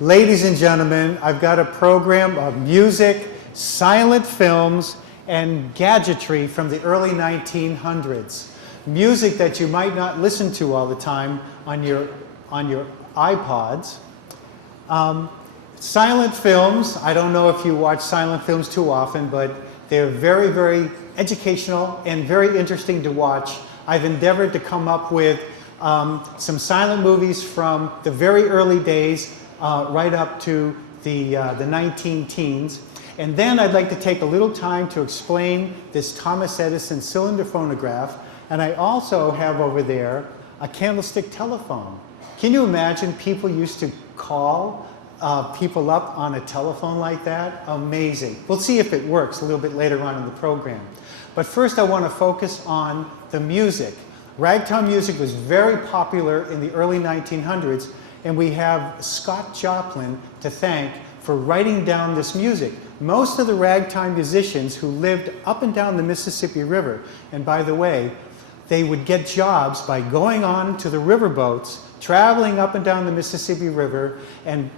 Ladies and gentlemen, I've got a program of music, silent films, and gadgetry from the early 1900s. Music that you might not listen to all the time on your iPods. Silent films, I don't know if you watch silent films too often, but they're very, very educational and very interesting to watch. I've endeavored to come up with some silent movies from the very early days right up to the 19-teens. And then I'd like to take a little time to explain this Thomas Edison cylinder phonograph. And I also have over there a candlestick telephone. Can you imagine people used to call people up on a telephone like that? Amazing. We'll see if it works a little bit later on in the program. But first I want to focus on the music. Ragtime music was very popular in the early 1900s, and we have Scott Joplin to thank for writing down this music. Most of the ragtime musicians who lived up and down the Mississippi River, and by the way, they would get jobs by going on to the riverboats, traveling up and down the Mississippi River, and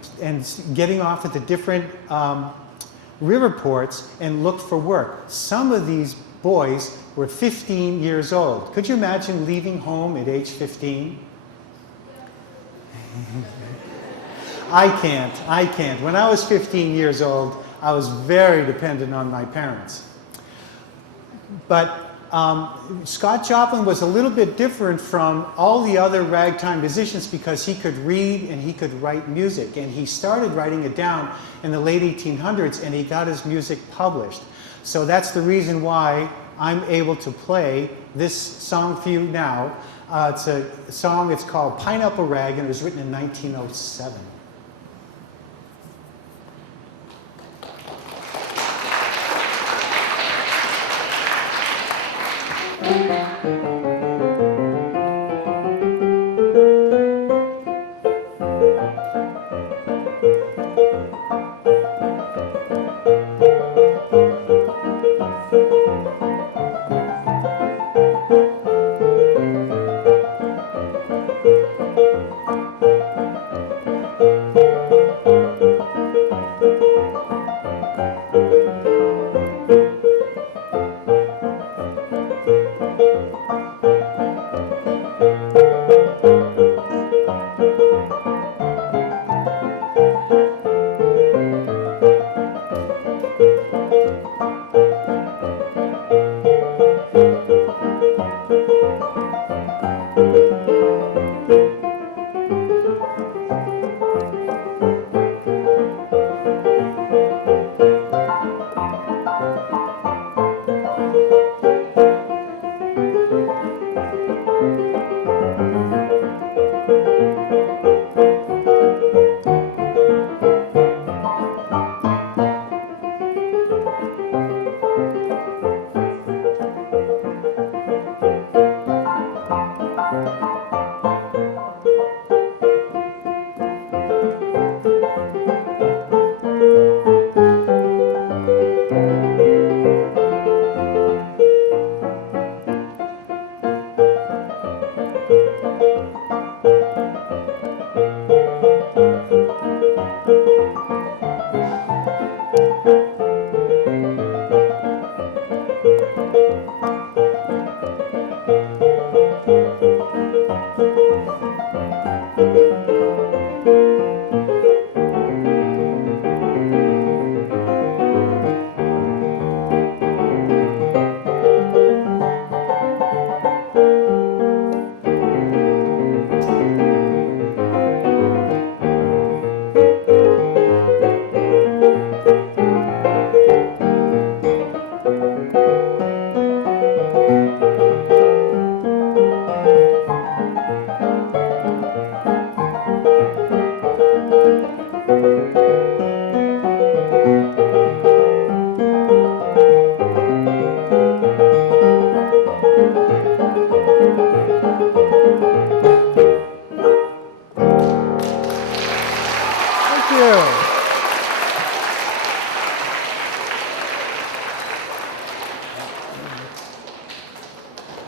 getting off at the different river ports and looked for work. Some of these boys were 15 years old. Could you imagine leaving home at age 15? I can't. When I was 15 years old, I was very dependent on my parents. But Scott Joplin was a little bit different from all the other ragtime musicians because he could read and he could write music. And he started writing it down in the late 1800s, and he got his music published. So that's the reason why I'm able to play this song for you now. It's a song, it's called Pineapple Rag, and it was written in 1907.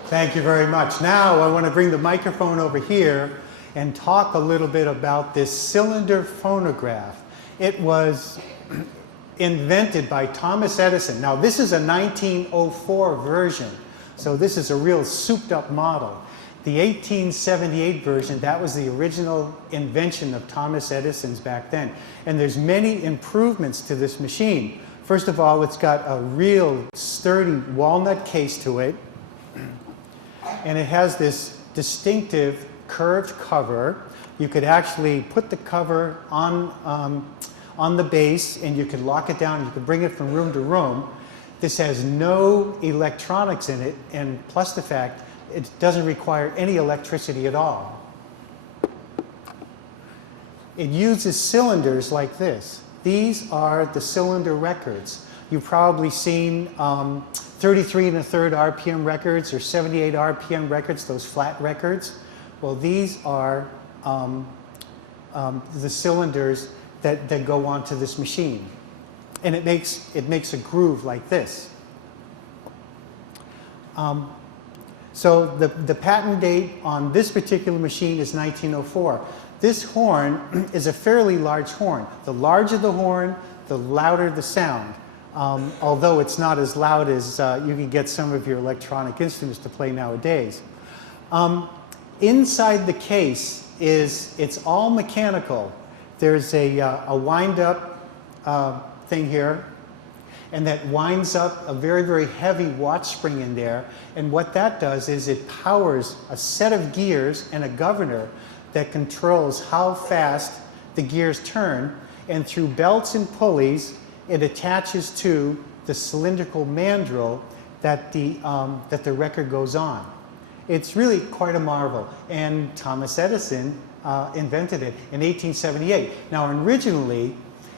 Thank you very much. Now I want to bring the microphone over here and talk a little bit about this cylinder phonograph. It was invented by Thomas Edison. Now this is a 1904 version, so this is a real souped up model. The 1878 version, that was the original invention of Thomas Edison's back then. And there's many improvements to this machine. First of all, it's got a real sturdy walnut case to it. And it has this distinctive curved cover. You could actually put the cover on the base and you could lock it down. You could bring it from room to room. This has no electronics in it, and plus the fact it doesn't require any electricity at all. It uses cylinders like this. These are the cylinder records. You've probably seen 33 1/3 RPM records or 78 RPM records, those flat records. Well, these are the cylinders that go onto this machine. And it makes a groove like this. So the patent date on this particular machine is 1904. This horn is a fairly large horn. The larger the horn, the louder the sound. Although it's not as loud as you can get some of your electronic instruments to play nowadays. Inside the case it's all mechanical. There's a wind-up thing here, and that winds up a very, very heavy watch spring in there. And what that does is it powers a set of gears and a governor that controls how fast the gears turn. And through belts and pulleys, it attaches to the cylindrical mandrel that the record goes on. It's really quite a marvel. And Thomas Edison invented it in 1878. Now, originally,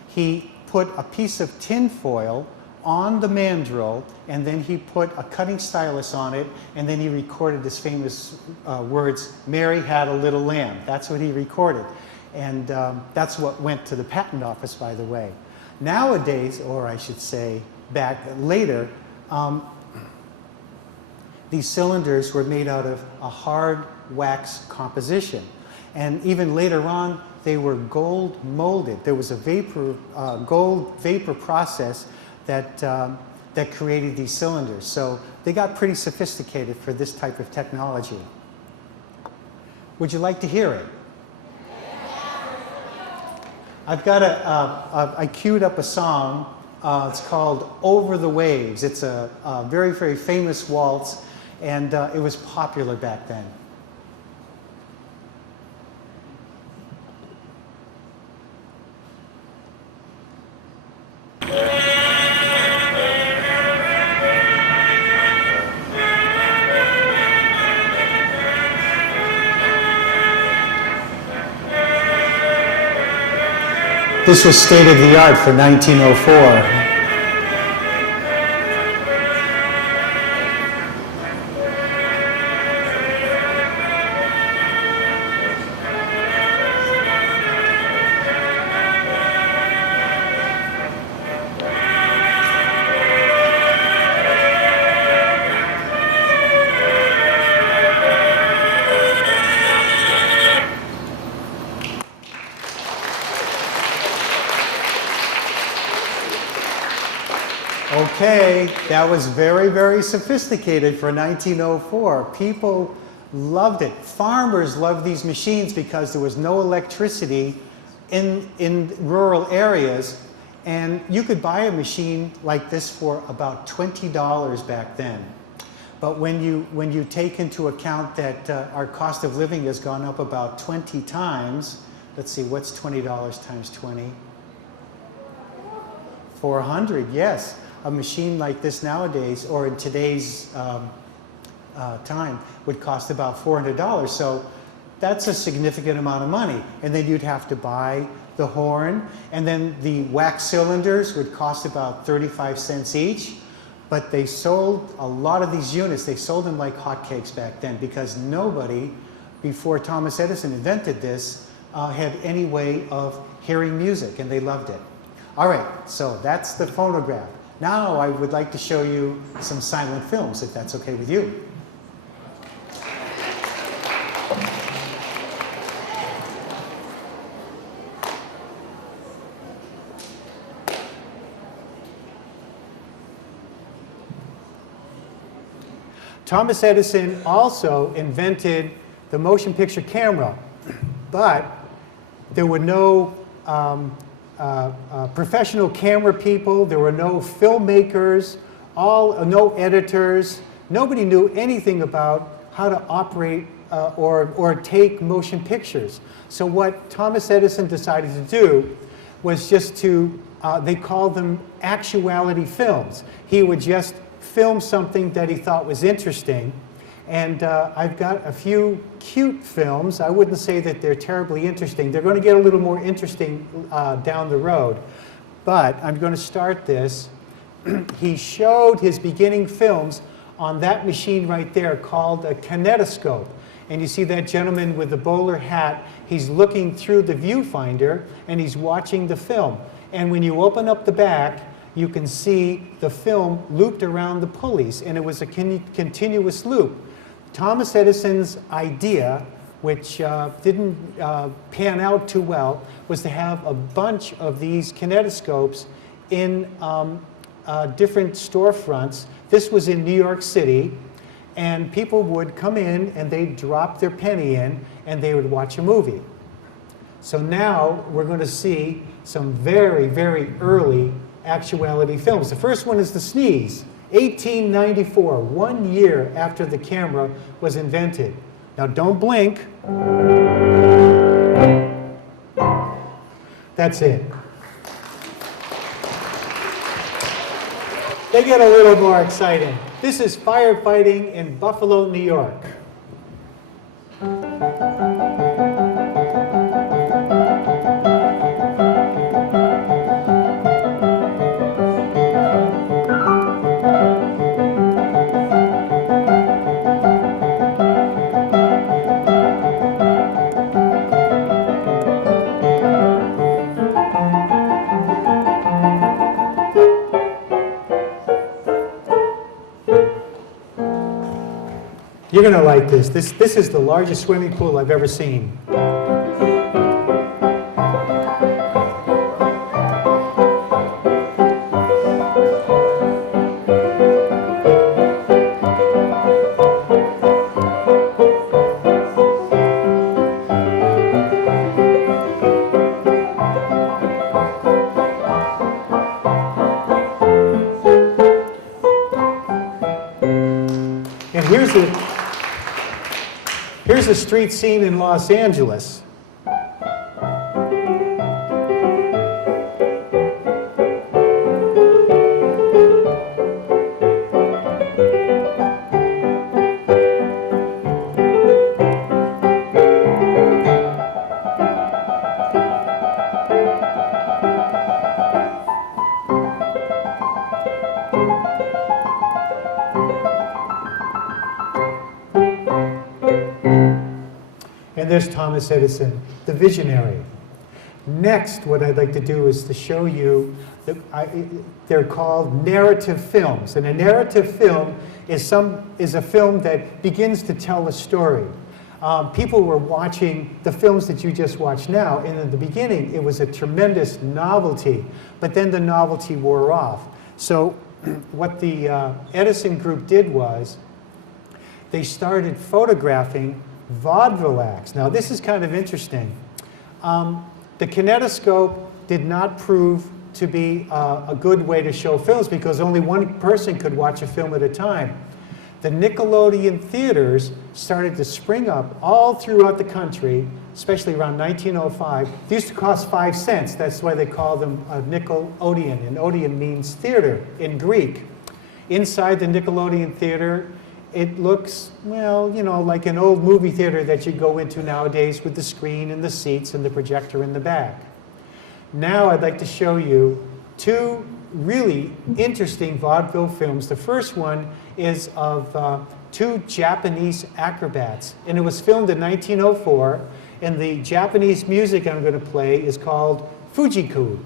he put a piece of tin foil on the mandrel, and then he put a cutting stylus on it, and then he recorded his famous words, "Mary had a little lamb." That's what he recorded. And that's what went to the patent office, by the way. Nowadays, or I should say back later, these cylinders were made out of a hard wax composition. And even later on, they were gold molded. There was a gold vapor process that created these cylinders. So they got pretty sophisticated for this type of technology. Would you like to hear it? I've got I queued up a song. It's called "Over the Waves." It's a very, very famous waltz, and it was popular back then. This was state-of-the-art for 1904. Okay, that was very, very sophisticated for 1904. People loved it. Farmers loved these machines because there was no electricity in rural areas. And you could buy a machine like this for about $20 back then. But when you take into account that our cost of living has gone up about 20 times, let's see, what's $20 times 20? 400, yes. A machine like this nowadays, or in today's time, would cost about $400. So that's a significant amount of money. And then you'd have to buy the horn, and then the wax cylinders would cost about 35 cents each. But they sold a lot of these units. They sold them like hotcakes back then, because nobody, before Thomas Edison invented this, had any way of hearing music, and they loved it. All right, so that's the phonograph. Now I would like to show you some silent films, if that's okay with you. Thomas Edison also invented the motion picture camera, but there were no professional camera people, there were no filmmakers, no editors. Nobody knew anything about how to operate or take motion pictures. So what Thomas Edison decided to do was just to, they called them actuality films. He would just film something that he thought was interesting. And I've got a few cute films. I wouldn't say that they're terribly interesting. They're going to get a little more interesting down the road. But I'm going to start this. He showed his beginning films on that machine right there called a kinetoscope. And you see that gentleman with the bowler hat, he's looking through the viewfinder and he's watching the film. And when you open up the back, you can see the film looped around the pulleys, and it was a continuous loop. Thomas Edison's idea, which didn't pan out too well, was to have a bunch of these kinetoscopes in different storefronts. This was in New York City, and people would come in and they'd drop their penny in and they would watch a movie. So now we're going to see some very, very early actuality films. The first one is The Sneeze, 1894, 1 year after the camera was invented. Now don't blink. That's it. They get a little more exciting. This is firefighting in Buffalo, New York. You're going to like this. This is the largest swimming pool I've ever seen. And here's a street scene in Los Angeles. And there's Thomas Edison, the visionary. Next, what I'd like to do is to show you, they're called narrative films. And a narrative film is a film that begins to tell a story. People were watching the films that you just watched now, and in the beginning, it was a tremendous novelty, but then the novelty wore off. So what the Edison group did was, they started photographing vaudeville acts. Now this is kind of interesting. The kinetoscope did not prove to be a good way to show films because only one person could watch a film at a time. The Nickelodeon theaters started to spring up all throughout the country, especially around 1905. They used to cost 5 cents. That's why they call them a Nickelodeon. And Odeon means theater in Greek. Inside the Nickelodeon theater, it looks, well, you know, like an old movie theater that you go into nowadays with the screen and the seats and the projector in the back. Now I'd like to show you two really interesting vaudeville films. The first one is of two Japanese acrobats, and it was filmed in 1904, and the Japanese music I'm going to play is called Fujiku.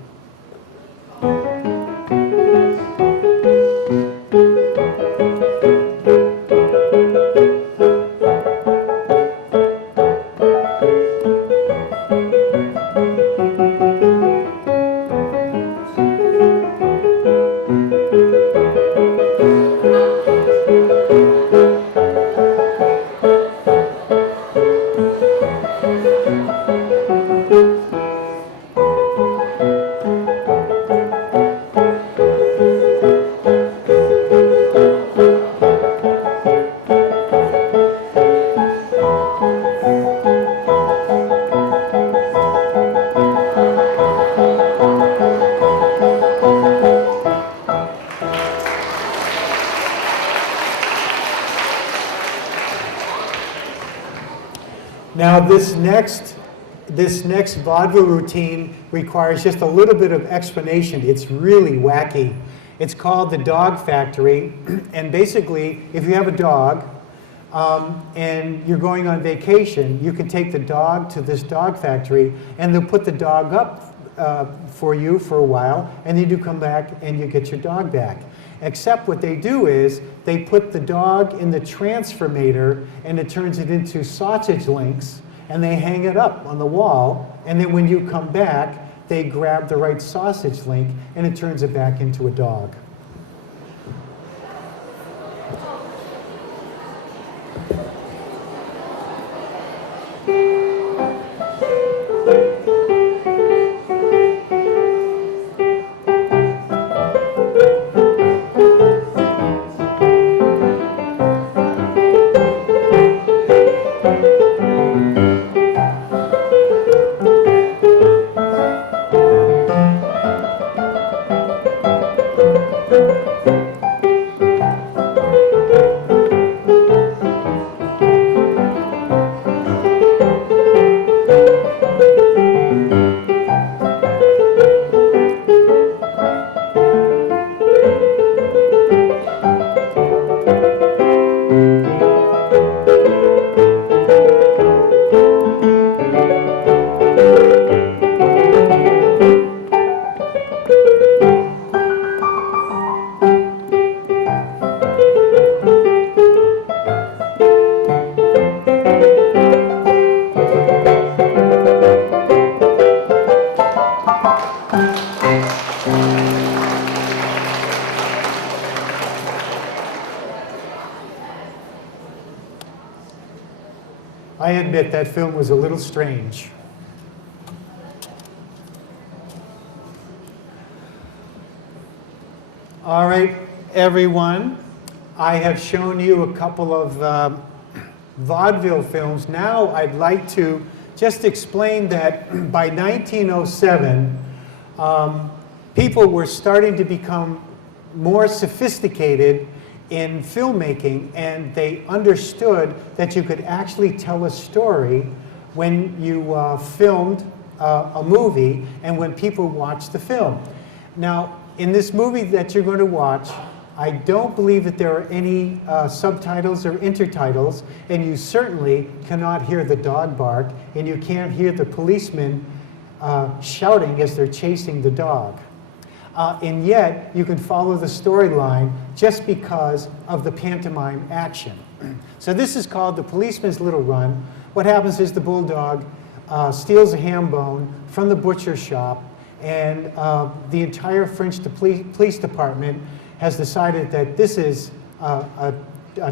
Now this next vaudeville routine requires just a little bit of explanation. It's really wacky. It's called the Dog Factory, and basically, if you have a dog and you're going on vacation, you can take the dog to this dog factory, and they'll put the dog up for you for a while, and then you come back and you get your dog back. Except what they do is they put the dog in the transformator, and it turns it into sausage links, and they hang it up on the wall, and then when you come back, they grab the right sausage link, and it turns it back into a dog. I admit that film was a little strange. All right, everyone. I have shown you a couple of vaudeville films. Now I'd like to just explain that by 1907, people were starting to become more sophisticated in filmmaking, and they understood that you could actually tell a story when you filmed a movie and when people watched the film. Now, in this movie that you're going to watch, I don't believe that there are any subtitles or intertitles, and you certainly cannot hear the dog bark, and you can't hear the policeman shouting as they're chasing the dog. And yet, you can follow the storyline just because of the pantomime action. So this is called The Policeman's Little Run. What happens is the bulldog steals a ham bone from the butcher shop, and the entire French police department has decided that this is a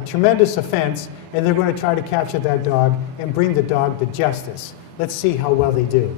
tremendous offense, and they're going to try to capture that dog and bring the dog to justice. Let's see how well they do.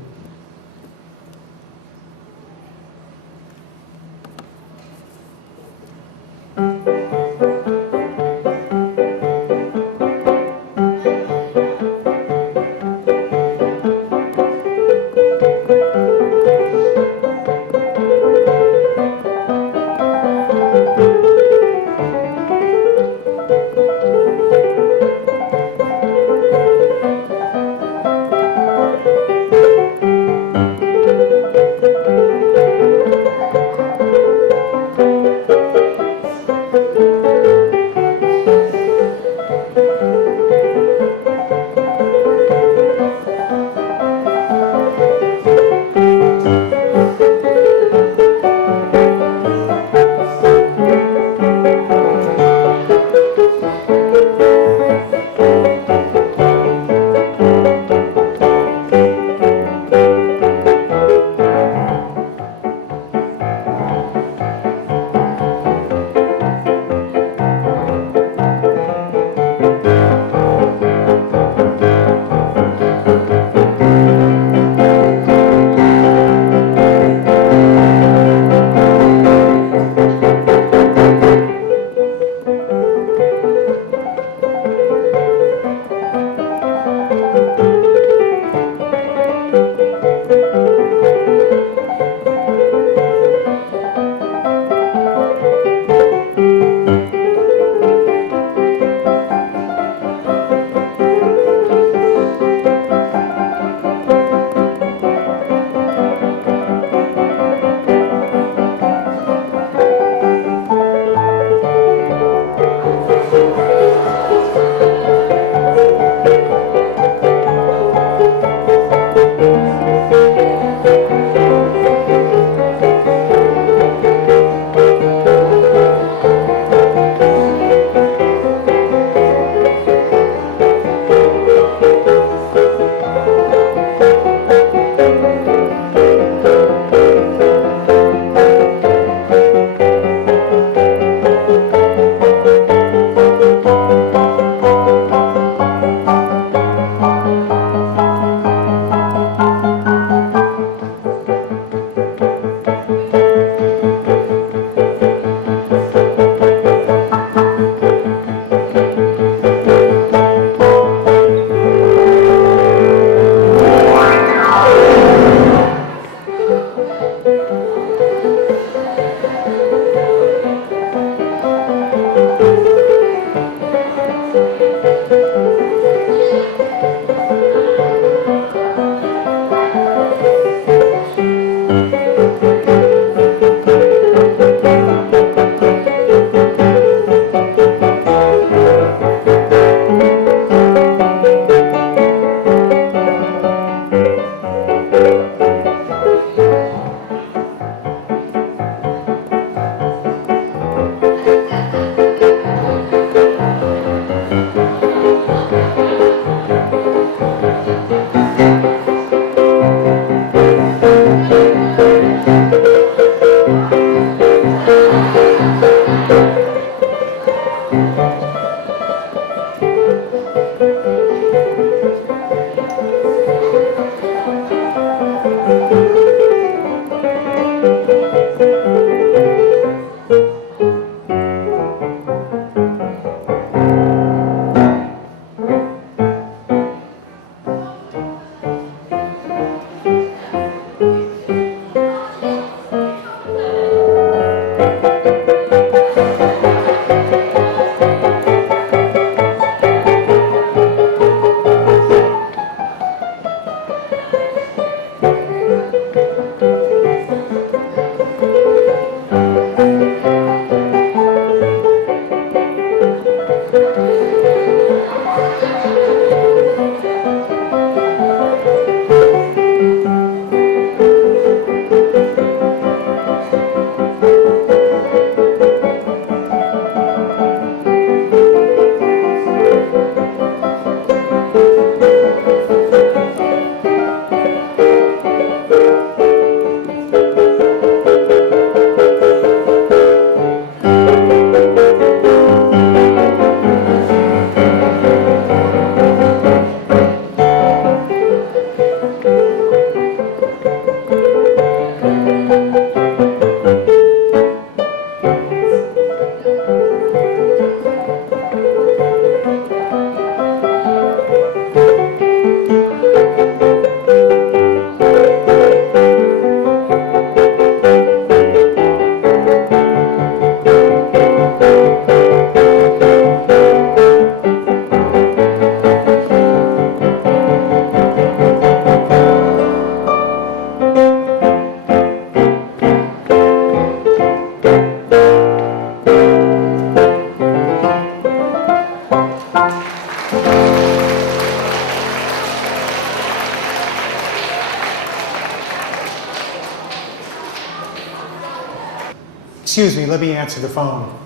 Excuse me, let me answer the phone.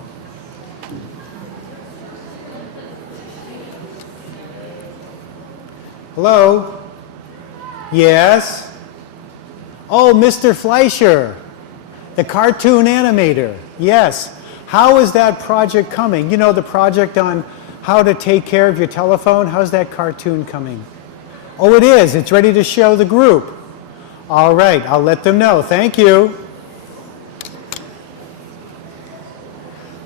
Hello? Yes? Oh, Mr. Fleischer, the cartoon animator. Yes. How is that project coming? You know, the project on how to take care of your telephone? How's that cartoon coming? Oh, it is. It's ready to show the group. All right, I'll let them know. Thank you.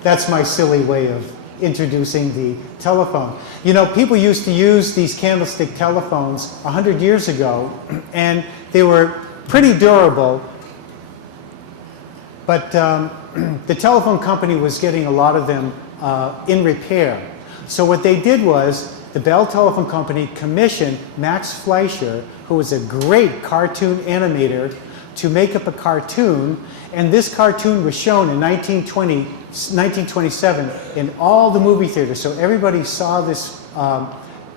That's my silly way of introducing the telephone. You know, people used to use these candlestick telephones 100 years ago, and they were pretty durable, but the telephone company was getting a lot of them in repair. So what they did was, the Bell Telephone Company commissioned Max Fleischer, who was a great cartoon animator, to make up a cartoon, and this cartoon was shown in 1927 in all the movie theaters. So everybody saw this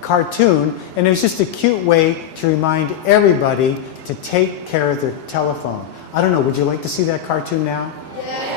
cartoon, and it was just a cute way to remind everybody to take care of their telephone. I don't know, would you like to see that cartoon now? Yes.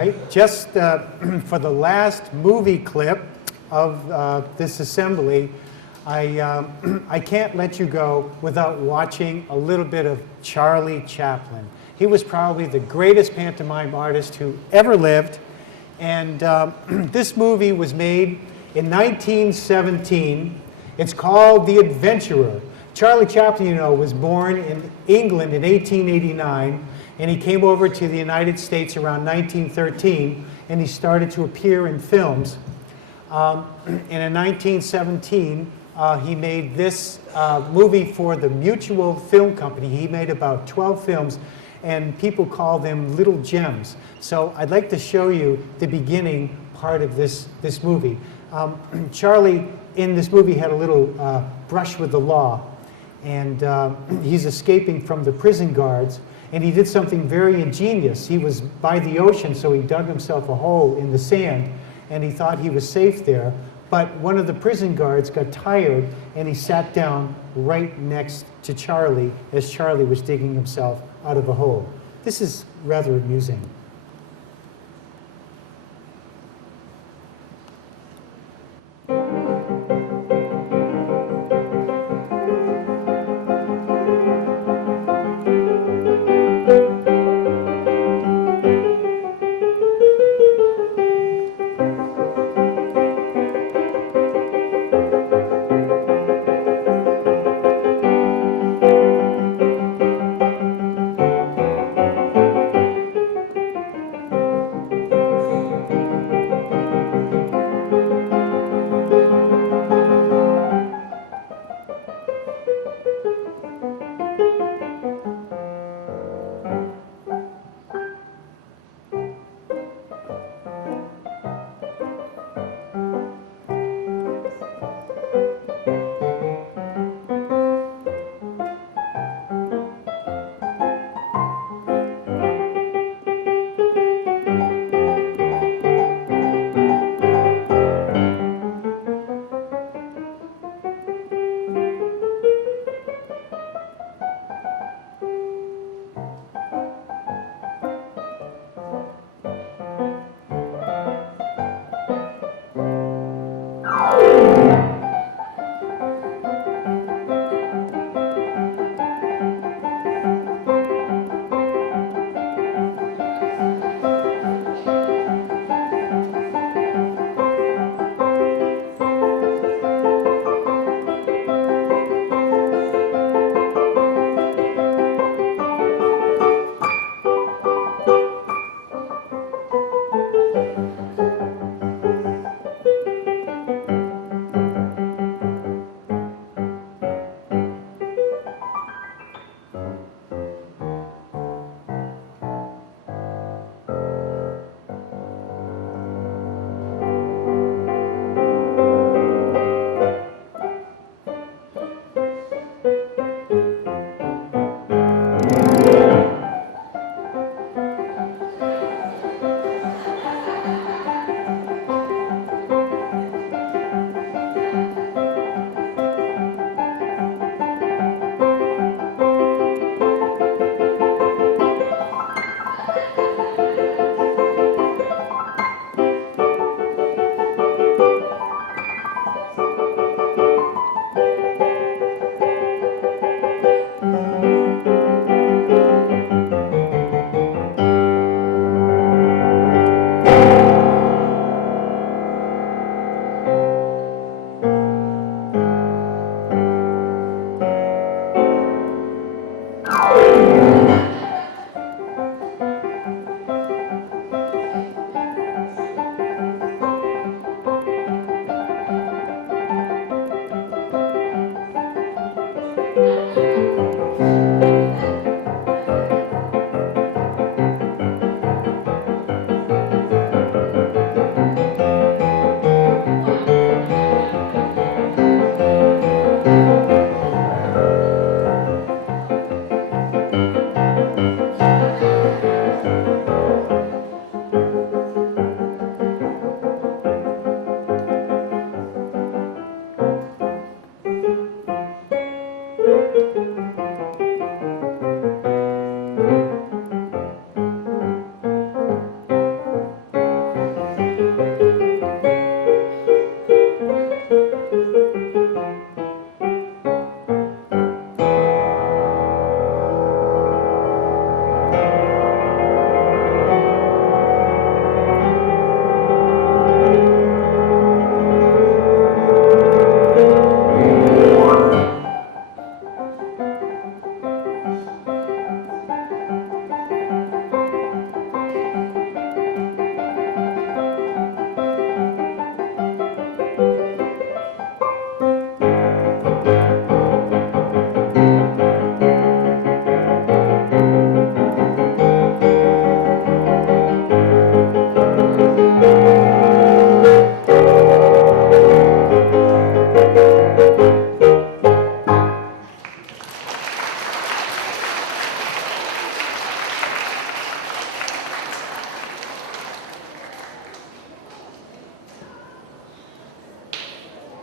right, just for the last movie clip of this assembly, I can't let you go without watching a little bit of Charlie Chaplin. He was probably the greatest pantomime artist who ever lived, and this movie was made in 1917. It's called The Adventurer. Charlie Chaplin, you know, was born in England in 1889, and he came over to the United States around 1913, and he started to appear in films. And in 1917, he made this movie for the Mutual Film Company. He made about 12 films, and people call them little gems. So I'd like to show you the beginning part of this movie. Charlie, in this movie, had a little brush with the law, and he's escaping from the prison guards, and he did something very ingenious. He was by the ocean, so he dug himself a hole in the sand, and he thought he was safe there. But one of the prison guards got tired, and he sat down right next to Charlie as Charlie was digging himself out of a hole. This is rather amusing.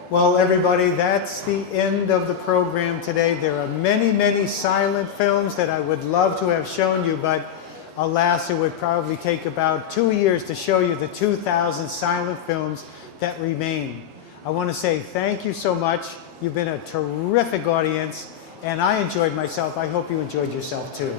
Well, everybody, that's the end of the program today. There are many, many silent films that I would love to have shown you, but alas, it would probably take about 2 years to show you the 2,000 silent films that remain. I want to say thank you so much. You've been a terrific audience, and I enjoyed myself. I hope you enjoyed yourself too.